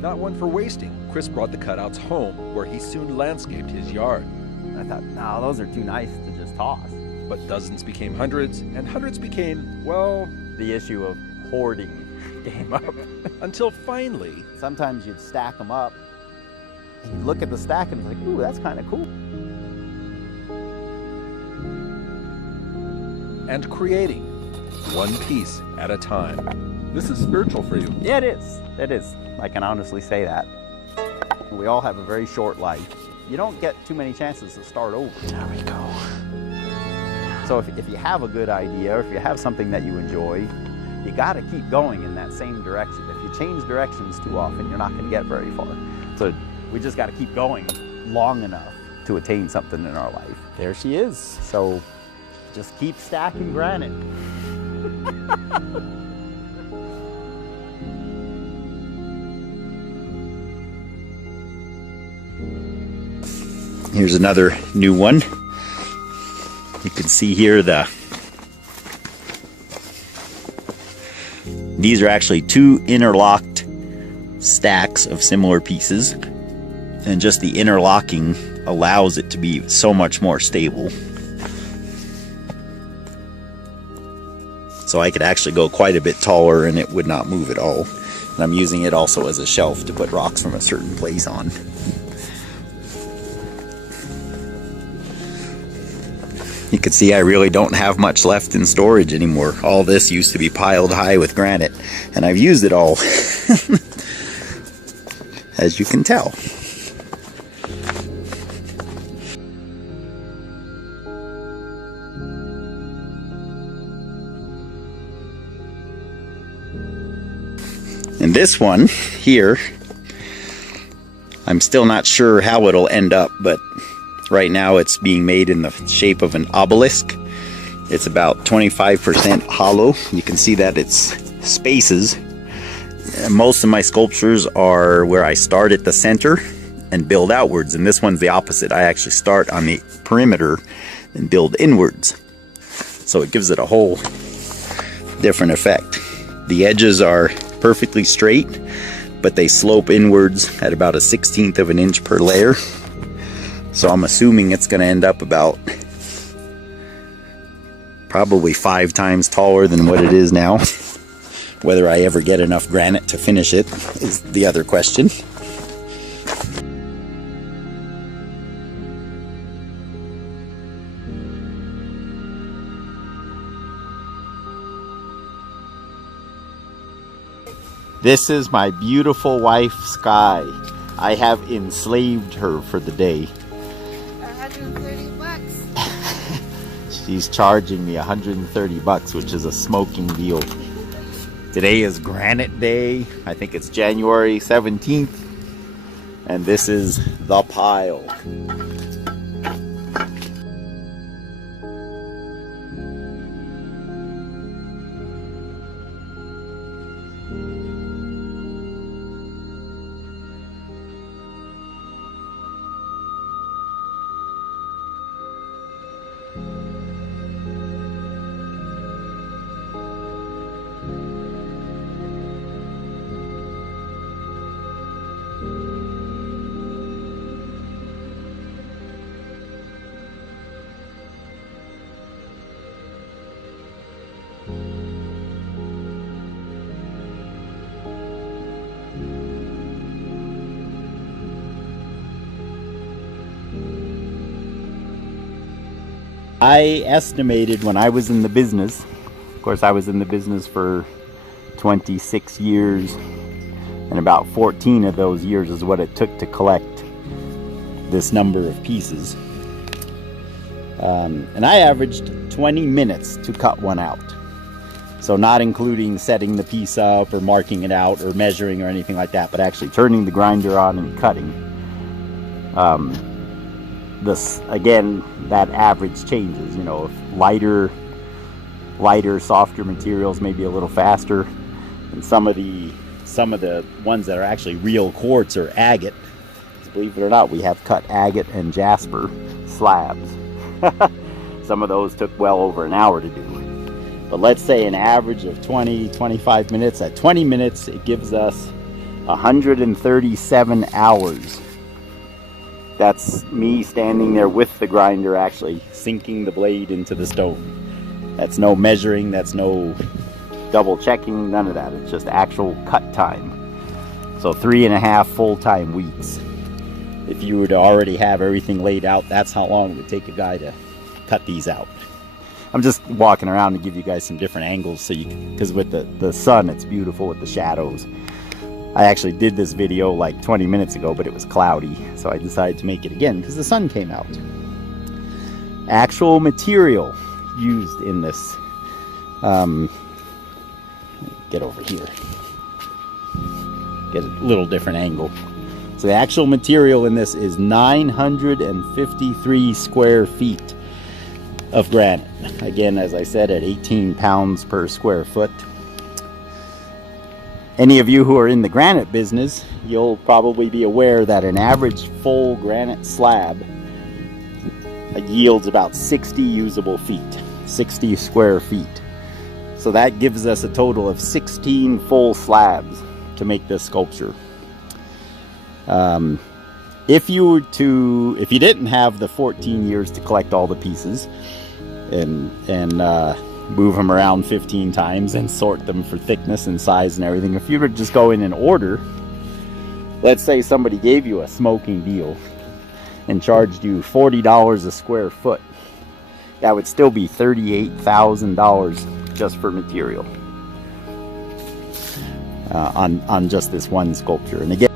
Not one for wasting, Chris brought the cutouts home, where he soon landscaped his yard. I thought, no, those are too nice to just toss. But dozens became hundreds, and hundreds became, well... the issue of hoarding came up. Until finally... sometimes you'd stack them up, and you'd look at the stack and it's like, ooh, that's kind of cool. And creating, one piece at a time. This is spiritual for you. Yeah, it is. It is. I can honestly say that. We all have a very short life. You don't get too many chances to start over. There we go. So if you have a good idea, or if you have something that you enjoy, you got to keep going in that same direction. If you change directions too often, you're not going to get very far. So we just got to keep going long enough to attain something in our life. There she is. So just keep stacking granite. Here's another new one. You can see here these are actually two interlocked stacks of similar pieces, and just the interlocking allows it to be so much more stable. So I could actually go quite a bit taller and it would not move at all. And I'm using it also as a shelf to put rocks from a certain place on. You can see I really don't have much left in storage anymore. All this used to be piled high with granite, and I've used it all, as you can tell. And this one here, I'm still not sure how it'll end up, but right now it's being made in the shape of an obelisk. It's about 25% hollow. You can see that it's spaces. Most of my sculptures are where I start at the center and build outwards, and this one's the opposite. I actually start on the perimeter and build inwards. So it gives it a whole different effect. The edges are perfectly straight, but they slope inwards at about 1/16 of an inch per layer. So I'm assuming it's going to end up about probably 5 times taller than what it is now. Whether I ever get enough granite to finish it is the other question. This is my beautiful wife, Sky. I have enslaved her for the day. 130 bucks. She's charging me 130 bucks, which is a smoking deal. Today is Granite Day. I think it's January 17th. And this is the pile. I estimated when I was in the business, of course I was in the business for 26 years, and about 14 of those years is what it took to collect this number of pieces. And I averaged 20 minutes to cut one out. So not including setting the piece up or marking it out or measuring or anything like that, but actually turning the grinder on and cutting. This again, that average changes. You know, if lighter, softer materials may be a little faster, and some of the ones that are actually real quartz or agate. Believe it or not, we have cut agate and jasper slabs. Some of those took well over an hour to do. But let's say an average of 20-25 minutes. At 20 minutes, it gives us 137 hours. That's me standing there with the grinder actually sinking the blade into the stone. That's no measuring, that's no double checking, none of that. It's just actual cut time. So 3.5 full-time weeks. If you were to already have everything laid out, that's how long it would take a guy to cut these out. I'm just walking around to give you guys some different angles so you can, because with the sun it's beautiful with the shadows. I actually did this video like 20 minutes ago, but it was cloudy, so I decided to make it again because the sun came out. Actual material used in this. Get over here. Get a little different angle. So the actual material in this is 953 square feet of granite. Again, as I said, at 18 pounds per square foot. Any of you who are in the granite business, you'll probably be aware that an average full granite slab yields about 60 usable feet, 60 square feet. So that gives us a total of 16 full slabs to make this sculpture. If you didn't have the 14 years to collect all the pieces and move them around 15 times and sort them for thickness and size and everything, if you were to just go in and order, let's say somebody gave you a smoking deal and charged you $40 a square foot, that would still be $38,000 just for material on just this one sculpture. And again,